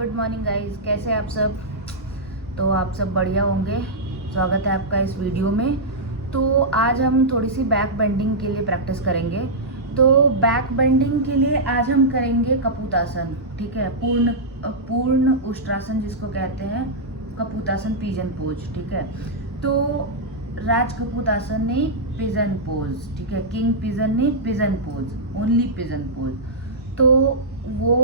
Good morning guys, कैसे हैं आप सब। तो आप सब बढ़िया होंगे। स्वागत है आपका इस वीडियो में। तो आज हम थोड़ी सी बैक बेंडिंग के लिए प्रैक्टिस करेंगे। तो बैक बेंडिंग के लिए आज हम करेंगे कपूतासन, ठीक है। पूर्ण उष्ट्रासन जिसको कहते हैं, कपूतासन पिजन पोज, ठीक है। तो राज कपूतासन नहीं, पिजन पोज, ठीक है। किंग पिजन नहीं, pigeon pose, only pigeon pose. तो वो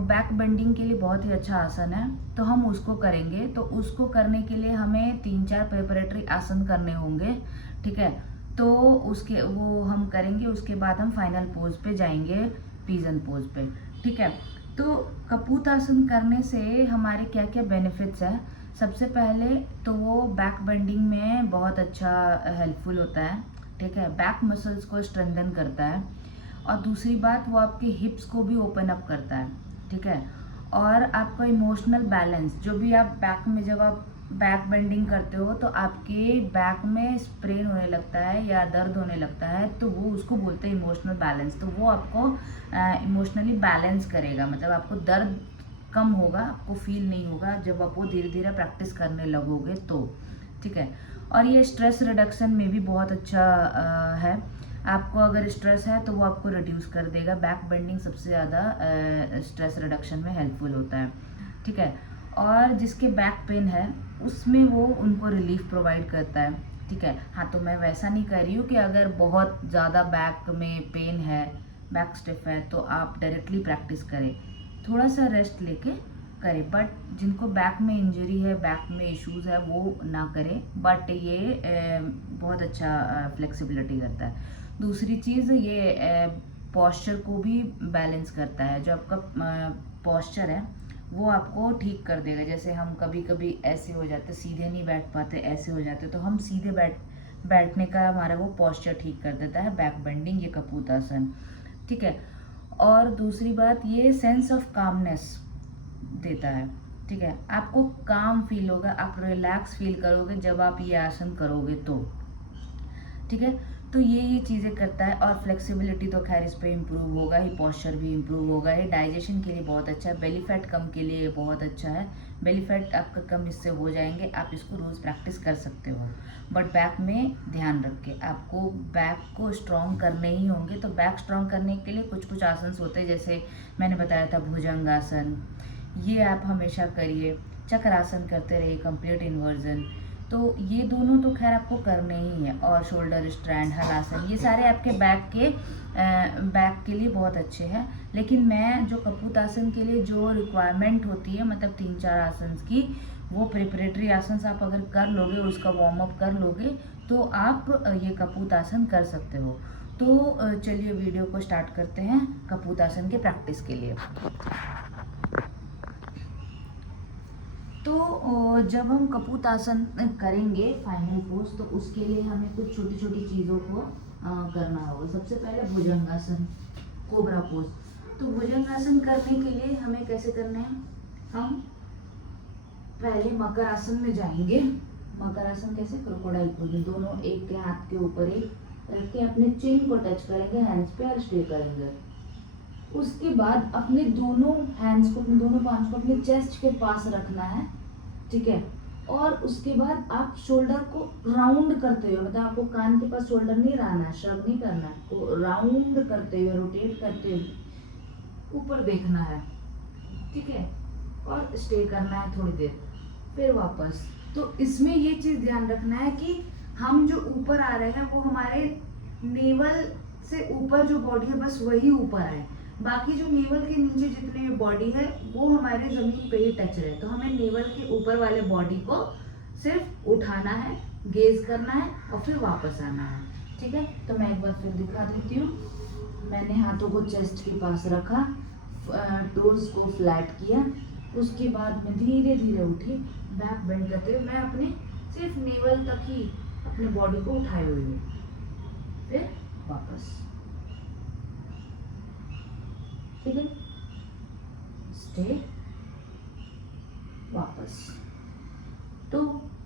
बैक बेंडिंग के लिए बहुत ही अच्छा आसन है, तो हम उसको करेंगे। तो उसको करने के लिए हमें 3-4 प्रिपरेटरी आसन करने होंगे, ठीक है। तो उसके वो हम करेंगे, उसके बाद हम फाइनल पोज पे जाएंगे, पिजन पोज पे, ठीक है। तो कपूतासन करने से हमारे क्या क्या बेनिफिट्स है। सबसे पहले तो वो बैक बेंडिंग में बहुत अच्छा हेल्पफुल होता है, ठीक है। बैक मसल्स को स्ट्रेंथन करता है। और दूसरी बात, वो आपके हिप्स को भी ओपन अप करता है, ठीक है। और आपका इमोशनल बैलेंस, जो भी आप बैक में जब आप बैक बेंडिंग करते हो तो आपके बैक में स्प्रेन होने लगता है या दर्द होने लगता है, तो वो उसको बोलते हैं इमोशनल बैलेंस। तो वो आपको इमोशनली बैलेंस करेगा, मतलब आपको दर्द कम होगा, आपको फील नहीं होगा जब आप वो धीरे धीरे प्रैक्टिस करने लगोगे तो, ठीक है। और ये स्ट्रेस रिडक्शन में भी बहुत अच्छा है। आपको अगर स्ट्रेस है तो वो आपको रिड्यूस कर देगा। बैक बेंडिंग सबसे ज़्यादा स्ट्रेस रिडक्शन में हेल्पफुल होता है, ठीक है। और जिसके बैक पेन है उसमें वो उनको रिलीफ प्रोवाइड करता है, ठीक है। हाँ, तो मैं वैसा नहीं कर रही हूँ कि अगर बहुत ज़्यादा बैक में पेन है, बैक स्टिफ है, तो आप डायरेक्टली प्रैक्टिस करें, थोड़ा सा रेस्ट लेके करें। बट जिनको बैक में इंजरी है, बैक में इश्यूज है, वो ना करें। बट ये बहुत अच्छा फ्लेक्सिबिलिटी करता है। दूसरी चीज़, ये पॉस्चर को भी बैलेंस करता है। जो आपका पॉस्चर है वो आपको ठीक कर देगा। जैसे हम कभी कभी ऐसे हो जाते, सीधे नहीं बैठ पाते, ऐसे हो जाते, तो हम सीधे बैठने का हमारा वो पॉस्चर ठीक कर देता है बैक बेंडिंग, ये कपूतासन, ठीक है। और दूसरी बात, ये सेंस ऑफ कामनेस देता है, ठीक है। आपको काम फील होगा, आप रिलैक्स फील करोगे जब आप ये आसन करोगे तो, ठीक है। तो ये चीज़ें करता है। और फ्लेक्सिबिलिटी तो खैर इस पर इम्प्रूव होगा ही, पॉस्चर भी इम्प्रूव होगा ही। डाइजेशन के लिए बहुत अच्छा है, बेली फैट कम के लिए बहुत अच्छा है। बेली फैट आपका कम इससे हो जाएंगे। आप इसको रोज़ प्रैक्टिस कर सकते हो। बट बैक में ध्यान रख के आपको बैक को स्ट्रॉन्ग करने ही होंगे। तो बैक स्ट्रॉन्ग करने के लिए कुछ कुछ आसन होते हैं, जैसे मैंने बताया था भुजंगासन, ये आप हमेशा करिए। चक्रासन करते रहिए, कंप्लीट इन्वर्जन, तो ये दोनों तो खैर आपको करने ही है। और शोल्डर स्ट्रैंड, हलासन, ये सारे आपके बैक के लिए बहुत अच्छे हैं। लेकिन मैं जो कपूतासन के लिए जो रिक्वायरमेंट होती है, मतलब 3-4 आसन की, वो प्रिपरेटरी आसन आप अगर कर लोगे, उसका वार्म अप कर लोगे, तो आप ये कपूतासन कर सकते हो। तो चलिए वीडियो को स्टार्ट करते हैं कपूतासन के प्रैक्टिस के लिए। तो जब हम कपूतासन करेंगे फाइनल पोज, तो उसके लिए हमें कुछ छोटी छोटी चीज़ों को करना होगा। सबसे पहले भुजंगासन, कोबरा पोज। तो भुजंगासन करने के लिए हमें कैसे करना है, हम पहले मकर आसन में जाएंगे। मकर आसन कैसे, क्रोकोडाइल पोज में दोनों एक के हाथ के ऊपर एक रख के अपने चिन को टच करेंगे हैंड्स पे और स्टे करेंगे। उसके बाद अपने दोनों हैंड्स को, अपने दोनों पांच को अपने चेस्ट के पास रखना है, ठीक है। और उसके बाद आप शोल्डर को राउंड करते हुए, मतलब आपको कान के पास शोल्डर नहीं रहना है, श्रग नहीं करना है, को राउंड करते हुए, रोटेट करते हुए ऊपर देखना है, ठीक है। और स्टे करना है थोड़ी देर, फिर वापस। तो इसमें ये चीज ध्यान रखना है कि हम जो ऊपर आ रहे हैं वो हमारे नेवल से ऊपर जो बॉडी है बस वही ऊपर आए, बाकी जो नेवल के नीचे जितने बॉडी है वो हमारे जमीन पे ही टच रहे। तो हमें नेवल के ऊपर वाले बॉडी को सिर्फ उठाना है, गेज करना है और फिर वापस आना है, ठीक है। तो मैं एक बार फिर दिखा देती हूँ। मैंने हाथों को चेस्ट के पास रखा, टोज को फ्लैट किया, उसके बाद मैं धीरे धीरे उठी, बैक बेंड करते हुए मैं अपने सिर्फ नेवल तक ही अपने बॉडी को उठाए हुई हूँ, फिर वापस, ठीक है। स्टे, वापस। तो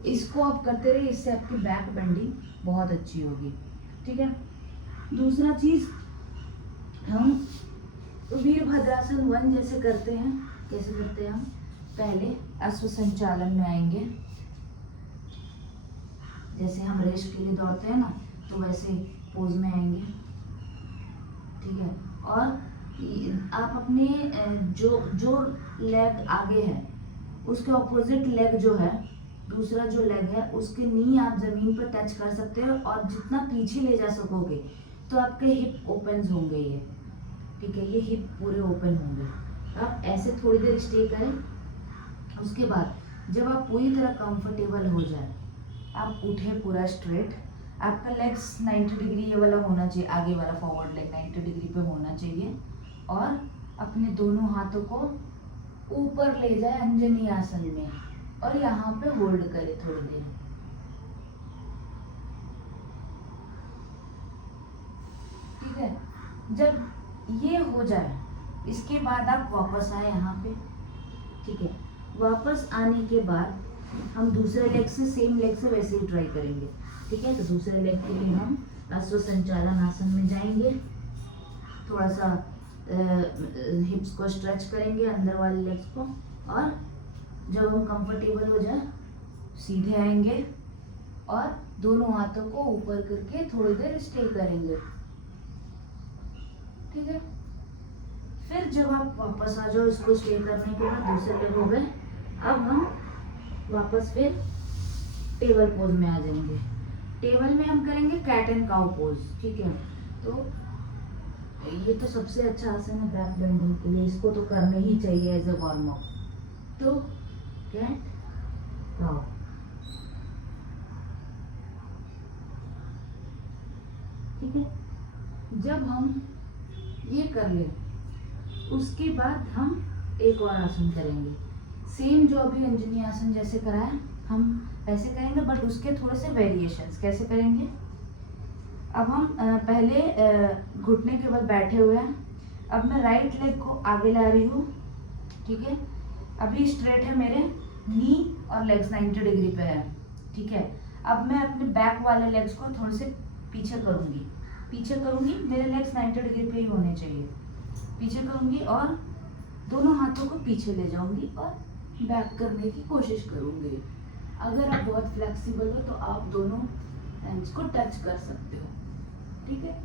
इसको आप करते रहिए, इससे आपकी बैक बेंडिंग बहुत अच्छी होगी, ठीक है। दूसरा चीज, हम वीरभद्रासन 1 जैसे करते हैं, कैसे करते हैं हम, पहले अश्व संचालन में आएंगे, जैसे हम रेस्ट के लिए दौड़ते हैं ना, तो वैसे पोज में आएंगे, ठीक है। और आप अपने जो जो लेग आगे है उसके ऑपोजिट लेग जो है, दूसरा जो लेग है उसके नी आप जमीन पर टच कर सकते हो, और जितना पीछे ले जा सकोगे तो आपके हिप ओपन होंगे ये, ठीक है, ये हिप पूरे ओपन होंगे। आप ऐसे थोड़ी देर स्टे करें, उसके बाद जब आप पूरी तरह कंफर्टेबल हो जाए, आप उठे पूरा स्ट्रेट, आपका लेग्स 90 डिग्री ये वाला होना चाहिए, आगे वाला फॉरवर्ड लेग 90 डिग्री पे होना चाहिए, और अपने दोनों हाथों को ऊपर ले जाए अंजनी आसन में, और यहाँ पे होल्ड करे थोड़ी देर, ठीक है। जब ये हो जाए इसके बाद आप वापस आए यहाँ पे, ठीक है। वापस आने के बाद हम दूसरे लेग से, सेम लेग से वैसे ही ट्राई करेंगे, ठीक है। तो दूसरे लेग के लिए हम अश्व संचालन आसन में जाएंगे, थोड़ा सा हिप्स को स्ट्रेच करेंगे, अंदर वाले लेग्स को, और जब हम कंफर्टेबल हो जाए सीधे आएंगे और दोनों हाथों को ऊपर करके थोड़ी देर स्टे करेंगे, ठीक है। फिर जब आप वापस आ जाओ, इसको स्टे करने के बाद दूसरे लेग हो गए, अब हम वापस फिर टेबल पोज में आ जाएंगे। टेबल में हम करेंगे कैट एंड काउ पोज, ठीक है। तो ये तो सबसे अच्छा आसन है बैक बेंडिंग के लिए, इसको तो करने ही चाहिए एज ए वार्म अप। तो कैट काउ, ठीक है। जब हम ये कर ले, उसके बाद हम एक और आसन करेंगे, सेम जो अभी अंजनी आसन जैसे कराया हम ऐसे करेंगे, बट उसके थोड़े से वेरिएशंस। कैसे करेंगे, अब हम पहले घुटने के बल बैठे हुए हैं, अब मैं राइट लेग को आगे ला रही हूँ, ठीक है। अभी स्ट्रेट है मेरे नी और लेग्स 90 डिग्री पे है, ठीक है। अब मैं अपने बैक वाले लेग्स को थोड़े से पीछे करूँगी, मेरे लेग्स 90 डिग्री पे ही होने चाहिए, पीछे करूँगी और दोनों हाथों को पीछे ले जाऊँगी और बैक करने की कोशिश करूँगी। अगर आप बहुत फ्लेक्सिबल हो तो आप दोनों हैंड्स को टच कर सकते हो, ठीक है।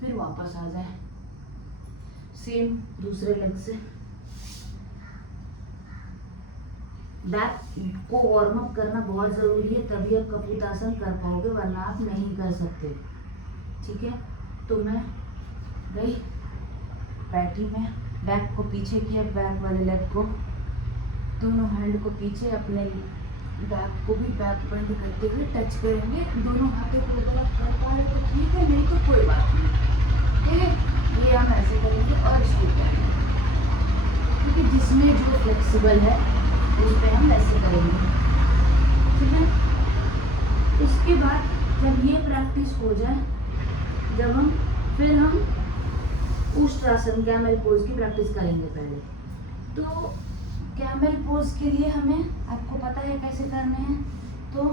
फिर वापस आ जाए, सेम दूसरे लेग से। बैक को वार्म अप करना बहुत जरूरी है, तभी आप कपूतासन कर पाओगे, वरना आप नहीं कर सकते, ठीक है। तो मैं गई, बैठी, मैं बैक को पीछे किया, बैक वाले लेग को, दोनों हैंड को पीछे, अपने बैक को भी बैक बेंड करते हुए टच करेंगे, दोनों हाथों को अगर आप कर पा रहे तो ठीक है, नहीं तो कोई बात नहीं, ठीक है। ये हम ऐसे करेंगे और इसको करेंगे, क्योंकि जिसमें जो फ्लेक्सिबल है उस पर हम ऐसे करेंगे, ठीक है। उसके बाद जब ये प्रैक्टिस हो जाए, फिर हम उष्ट्रासन कैमल पोज की प्रैक्टिस करेंगे पहले। तो कैमल पोज के लिए हमें, आपको पता है कैसे करने हैं, तो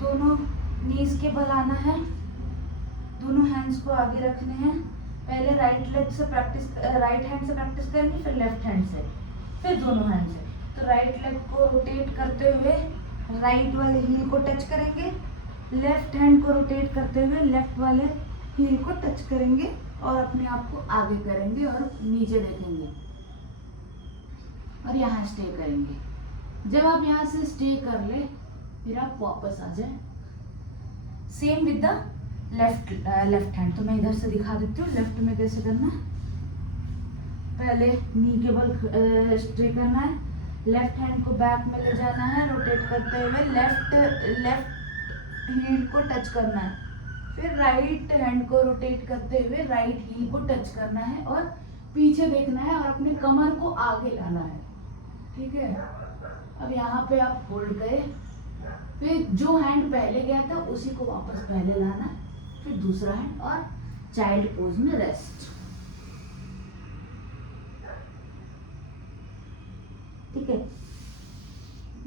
दोनों नीज के बल आना है, दोनों हैंड्स को आगे रखने हैं, पहले राइट लेग से प्रैक्टिस, राइट हैंड से प्रैक्टिस करेंगे, फिर लेफ्ट हैंड से, फिर दोनों हैंड से। तो राइट लेग को रोटेट करते हुए राइट वाले हील को टच करेंगे, लेफ्ट हैंड को रोटेट करते हुए लेफ्ट वाले हील को टच करेंगे और अपने आप को आगे करेंगे और नीचे देखेंगे और यहाँ स्टे करेंगे। जब आप यहाँ से स्टे कर ले, फिर आप वापस आ जाए, same with the left hand. तो मैं इधर से दिखा देती हूँ लेफ्ट में कैसे करना है। पहले नी के बल स्टे करना है, लेफ्ट हैंड को बैक में ले जाना है, रोटेट करते हुए लेफ्ट हील को टच करना है, फिर राइट हैंड को रोटेट करते हुए राइट हील को टच करना है और पीछे देखना है और अपने कमर को आगे लाना है, ठीक है। अब यहाँ पे आप होल्ड करें, फिर जो हैंड पहले गया था उसी को वापस पहले लाना है, फिर दूसरा हैंड और चाइल्ड पोज में रेस्ट, ठीक है।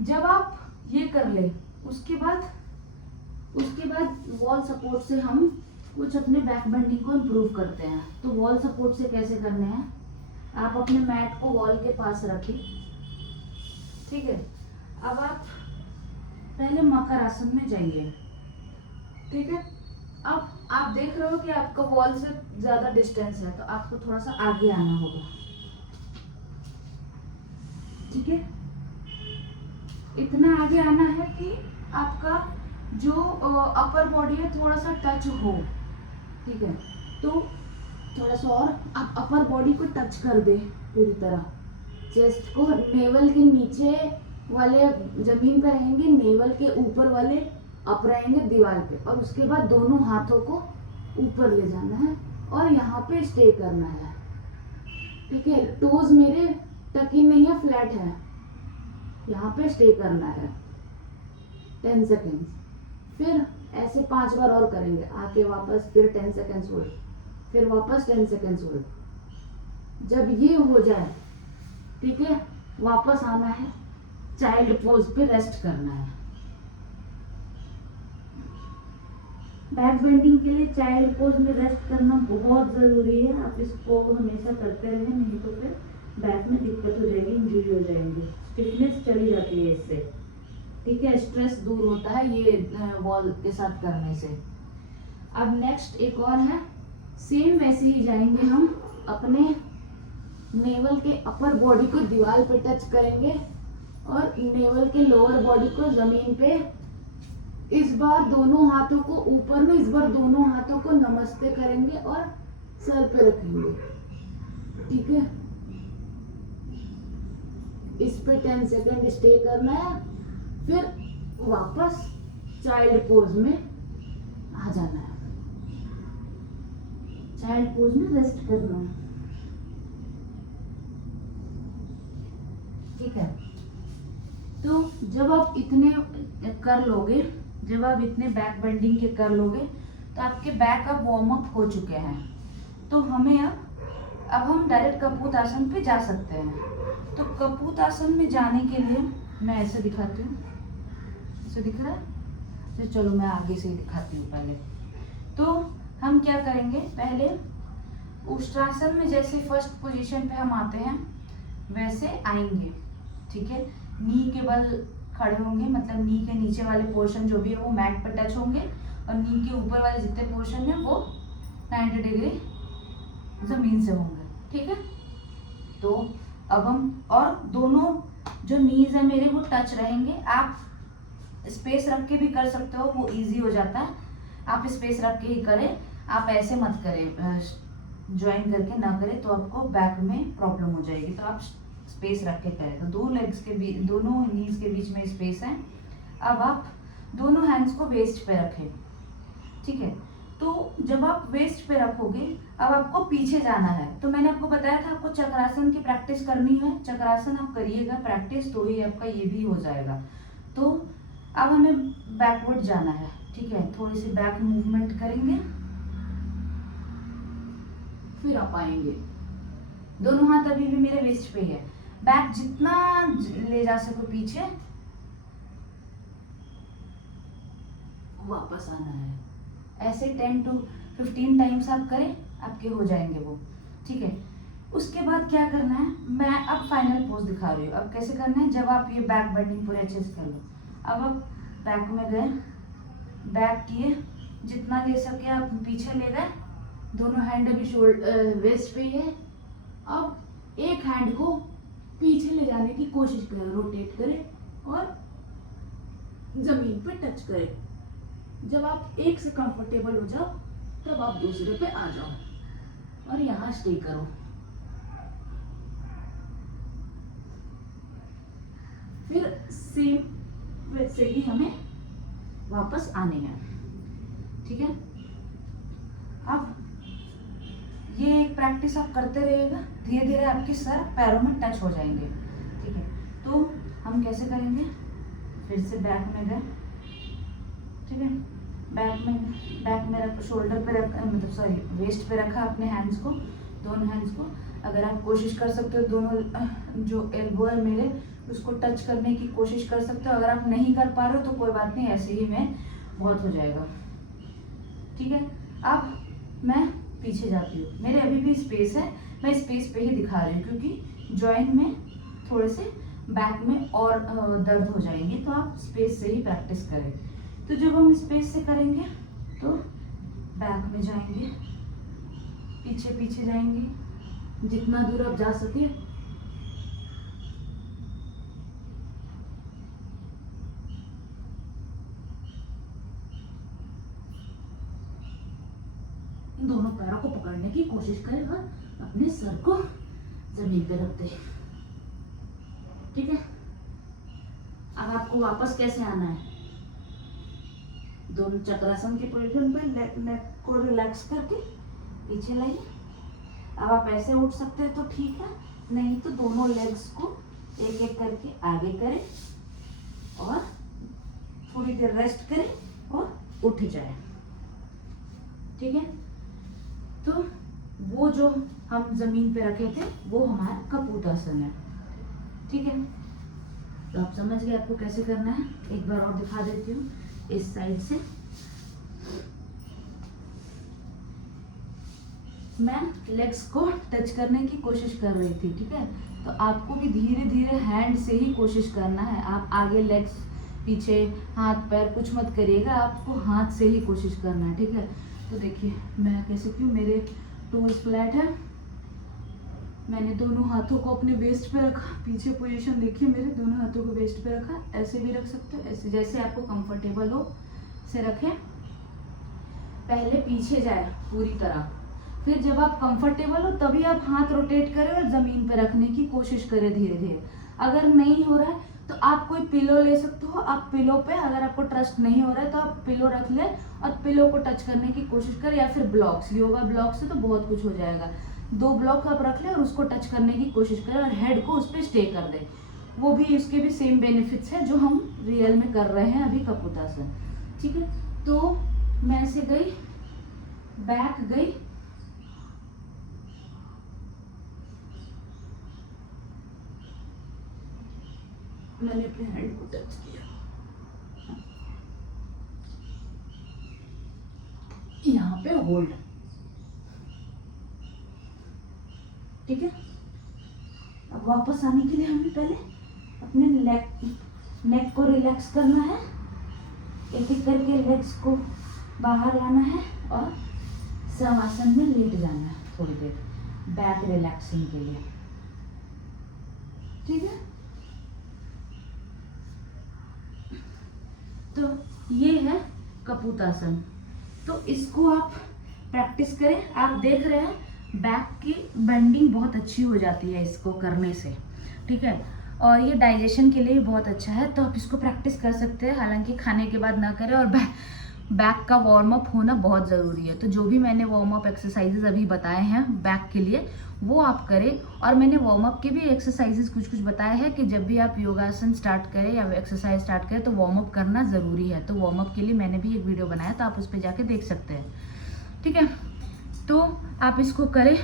जब आप ये कर ले, उसके बाद वॉल सपोर्ट से हम कुछ अपने बैक बेंडिंग को इम्प्रूव करते हैं। तो वॉल सपोर्ट से कैसे करने हैं, आप अपने मैट को वॉल के पास रखिए, ठीक है। अब आप पहले मकर आसन में जाइए, ठीक है। अब आप देख रहे हो कि आपका वॉल से ज्यादा डिस्टेंस है, तो आपको थोड़ा सा आगे आना होगा, ठीक है। इतना आगे आना है कि आपका जो अपर बॉडी है थोड़ा सा टच हो, ठीक है। तो थोड़ा सा और आप अपर बॉडी को टच कर दे पूरी तरह, चेस्ट को नेवल के नीचे वाले जमीन पे रहेंगे, नेवल के ऊपर वाले अप रहेंगे दीवार पे, और उसके बाद दोनों हाथों को ऊपर ले जाना है और यहाँ पे स्टे करना है, ठीक है। टोज मेरे टक इन नहीं है, फ्लैट है, यहाँ पे स्टे करना है 10 सेकेंड्स। फिर ऐसे 5 बार और करेंगे, आके वापस फिर 10 सेकेंड्स होल्ड, फिर वापस 10 सेकेंड्स होल्ड। जब ये हो जाए, ठीक है, वापस आना है, चाइल्ड पोज पे रेस्ट करना है। बैक बेंडिंग के लिए चाइल्ड पोज में रेस्ट करना बहुत जरूरी है। आप इसको हमेशा करते रहें, नहीं तो फिर बैक में दिक्कत हो जाएगी, इंजरी हो जाएंगी, स्टिफनेस चली जाती है इससे, ठीक है। स्ट्रेस दूर होता है ये वॉल के साथ करने से। अब नेक्स्ट एक और है, सेम वैसे ही जाएंगे हम, अपने नेवल के अपर बॉडी को दीवार पे टच करेंगे और नेवल के लोअर बॉडी को जमीन पे, इस बार दोनों हाथों को ऊपर में, इस बार दोनों हाथों को नमस्ते करेंगे और सर पे रखेंगे, ठीक है। इस पे 10 सेकेंड स्टे करना है, फिर वापस चाइल्ड पोज में आ जाना है, चाइल्ड पोज में रेस्ट करना है, ठीक है। तो जब आप इतने कर लोगे, जब आप इतने बैक बेंडिंग के कर लोगे, तो आपके बैक अब वार्म अप हो चुके हैं। तो हमें अब हम डायरेक्ट कपूत आसन पे जा सकते हैं। तो कपूत आसन में जाने के लिए मैं ऐसे दिखाती हूँ, ऐसे दिख रहा है, तो चलो मैं आगे से ही दिखाती हूँ पहले। तो हम क्या करेंगे, पहले उष्ट्रासन में जैसे फर्स्ट पोजीशन पे हम आते हैं वैसे आएंगे, ठीक है। नी के बल खड़े होंगे, मतलब नी के नीचे वाले पोर्शन जो भी है वो मैट पर टच होंगे, और नी के ऊपर वाले जितने पोर्शन है वो 90 डिग्री जमीन से होंगे, ठीक है। तो अब हम, और दोनों जो नीज है मेरे वो टच रहेंगे। आप स्पेस रख के भी कर सकते हो, वो इजी हो जाता है, आप स्पेस रख के ही करें, आप ऐसे मत करें, ज्वाइन करके ना करें तो आपको बैक में प्रॉब्लम हो जाएगी। तो आप स्पेस रख के करें। तो दो लेग्स के बीच, दोनों नीज के बीच में स्पेस है। अब आप दोनों हैंड्स को वेस्ट पे रखें, ठीक है। तो जब आप वेस्ट पे रखोगे, अब आपको पीछे जाना है। तो मैंने आपको बताया था आपको चक्रासन की प्रैक्टिस करनी है, चक्रासन आप करिएगा प्रैक्टिस, तो ही आपका ये भी हो जाएगा। तो अब हमें बैकवर्ड जाना है, ठीक है। थोड़ी सी बैक मूवमेंट करेंगे, फिर आप आएंगे, दोनों हाथ अभी भी मेरे वेस्ट पे है। बैक जितना ले जा सको पीछे, वापस आना है। ऐसे 10 to 15 टाइम्स आप करें, आपके हो जाएंगे वो, ठीक है। उसके बाद क्या करना है, मैं अब फाइनल पोज दिखा रही हूँ। अब कैसे करना है, जब आप ये बैक बेंडिंग पूरे अच्छे से कर लो, अब आप बैक में गए, बैक किए, जितना ले सके आप पीछे ले गए, दोनों हैंड अभी शोल्डर वेस्ट पे ही है। अब एक हैंड को पीछे ले जाने की कोशिश करें, रोटेट करें और जमीन पे टच करें। जब आप एक से कंफर्टेबल हो जाओ, तब आप दूसरे पे आ जाओ और यहाँ स्टे करो। फिर सेम वैसे ही हमें वापस आने हैं, ठीक है। अब ये एक प्रैक्टिस आप करते रहिएगा, धीरे धीरे आपके सर पैरों में टच हो जाएंगे, ठीक है। तो हम कैसे करेंगे, फिर से बैक में गए, ठीक है। बैक में रख, शोल्डर पे रख, मतलब सॉरी वेस्ट पे रखा अपने हैंड्स को, दोनों हैंड्स को। अगर आप कोशिश कर सकते हो, दोनों जो एल्बो है मेरे उसको टच करने की कोशिश कर सकते हो। अगर आप नहीं कर पा रहे हो तो कोई बात नहीं, ऐसे ही में बहुत हो जाएगा, ठीक है। अब मैं पीछे जाती हूँ, मेरे अभी भी स्पेस है, मैं स्पेस पे ही दिखा रही हूँ क्योंकि जॉइंट में थोड़े से बैक में और दर्द हो जाएंगे, तो आप स्पेस से ही प्रैक्टिस करें। तो जब हम स्पेस से करेंगे तो बैक में जाएंगे, पीछे पीछे जाएंगे, जितना दूर आप जा सके। दोनों पैरों को पकड़ने की कोशिश करें और अपने सर को जमीन पे रख दे। ठीक है, अब आपको वापस कैसे आना है, दोनों चक्रासन की पोजीशन पे नेक को रिलैक्स करके पीछे लाइए। अब आप ऐसे उठ सकते हैं तो ठीक है, नहीं तो दोनों लेग्स को एक एक करके आगे करें और थोड़ी देर रेस्ट करें और उठ जाए। ठीक है, तो वो जो हम जमीन पे रखे थे वो हमारा कपूतासन है। ठीक है, तो आप समझ गए आपको कैसे करना है। एक बार और दिखा देती हूँ इस साइड से। मैं लेग्स को टच करने की कोशिश कर रही थी। ठीक है, तो आपको भी धीरे धीरे हैंड से ही कोशिश करना है। आप आगे लेग्स, पीछे हाथ पैर कुछ मत करिएगा, आपको हाथ से ही कोशिश करना है। ठीक है, तो देखिए मैं कैसे क्यों, मेरे टोज फ्लैट है, मैंने दोनों हाथों को अपने वेस्ट पे रखा, पीछे पोजीशन देखिए, मेरे दोनों हाथों को वेस्ट पे रखा। ऐसे भी रख सकते हो, ऐसे जैसे आपको कंफर्टेबल हो से रखें। पहले पीछे जाए पूरी तरह, फिर जब आप कंफर्टेबल हो तभी आप हाथ रोटेट करें और जमीन पे रखने की कोशिश करें धीरे धीरे। अगर नहीं हो रहा है तो आप कोई पिलो ले सकते हो, आप पिलो पे, अगर आपको ट्रस्ट नहीं हो रहा है तो आप पिलो रख ले और पिलो को टच करने की कोशिश करें, या फिर ब्लॉक्स, योगा ब्लॉक से तो बहुत कुछ हो जाएगा। 2 ब्लॉक आप रख ले और उसको टच करने की कोशिश करें और हेड को उस पर स्टे कर दे। वो भी, उसके भी सेम बेनिफिट्स है जो हम रियल में कर रहे हैं अभी कपूतासन। ठीक है, तो मैं ऐसे गई, बैक गई, मैंने अपने हैंड को टच किया, यहाँ पे होल्ड। ठीक है, अब वापस आने के लिए हमें पहले अपने नेक को रिलैक्स करना है, एक एक करके लेग्स को बाहर लाना है और शवासन में लेट जाना है थोड़ी देर बैक रिलैक्सिंग के लिए। ठीक है, तो ये है कपूतासन। तो इसको आप प्रैक्टिस करें। आप देख रहे हैं बैक की बेंडिंग बहुत अच्छी हो जाती है इसको करने से। ठीक है, और ये डाइजेशन के लिए भी बहुत अच्छा है, तो आप इसको प्रैक्टिस कर सकते हैं। हालांकि खाने के बाद ना करें, और बैक का वार्म अप होना बहुत ज़रूरी है। तो जो भी मैंने वार्म अप एक्सरसाइजेज अभी बताए हैं बैक के लिए वो आप करें। और मैंने वार्म अप के भी एक्सरसाइजेज कुछ कुछ बताए हैं कि जब भी आप योगासन स्टार्ट करें या एक्सरसाइज स्टार्ट करें तो वार्म अप करना ज़रूरी है। तो वार्म अप के लिए मैंने भी एक वीडियो बनाया, तो आप उस पर जाके देख सकते हैं। ठीक है, तो आप इसको करें,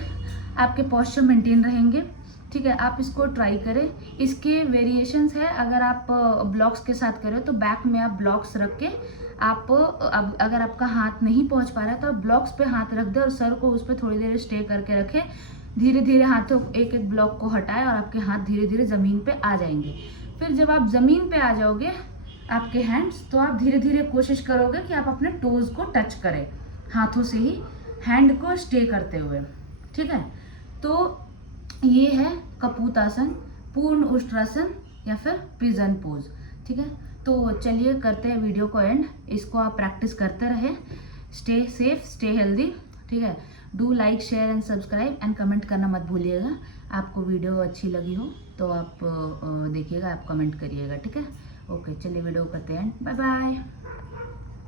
आपके पॉस्चर मेंटेन रहेंगे। ठीक है, आप इसको ट्राई करें। इसके वेरिएशंस है, अगर आप ब्लॉक्स के साथ करें तो बैक में आप ब्लॉक्स रख के आप, अब अगर आपका हाथ नहीं पहुंच पा रहा है तो आप ब्लॉक्स पे हाथ रख दें और सर को उस पर थोड़ी देर स्टे करके रखें। धीरे धीरे हाथों एक एक ब्लॉक को हटाएं और आपके हाथ धीरे धीरे ज़मीन पे आ जाएंगे। फिर जब आप ज़मीन पे आ जाओगे आपके हैंड्स, तो आप धीरे धीरे कोशिश करोगे कि आप अपने टोज़ को टच करें हाथों से ही, हैंड को स्टे करते हुए। ठीक है, तो ये है कपूतासन, पूर्ण उष्ट्रासन या फिर पिजन पोज। ठीक है, तो चलिए करते हैं वीडियो को एंड। इसको आप प्रैक्टिस करते रहें। Stay safe, stay healthy. ठीक है, do like, share and subscribe and comment करना मत भूलिएगा। आपको वीडियो अच्छी लगी हो तो आप देखिएगा, आप कमेंट करिएगा। ठीक है, ओके, चलिए वीडियो करते हैं एंड। Bye bye.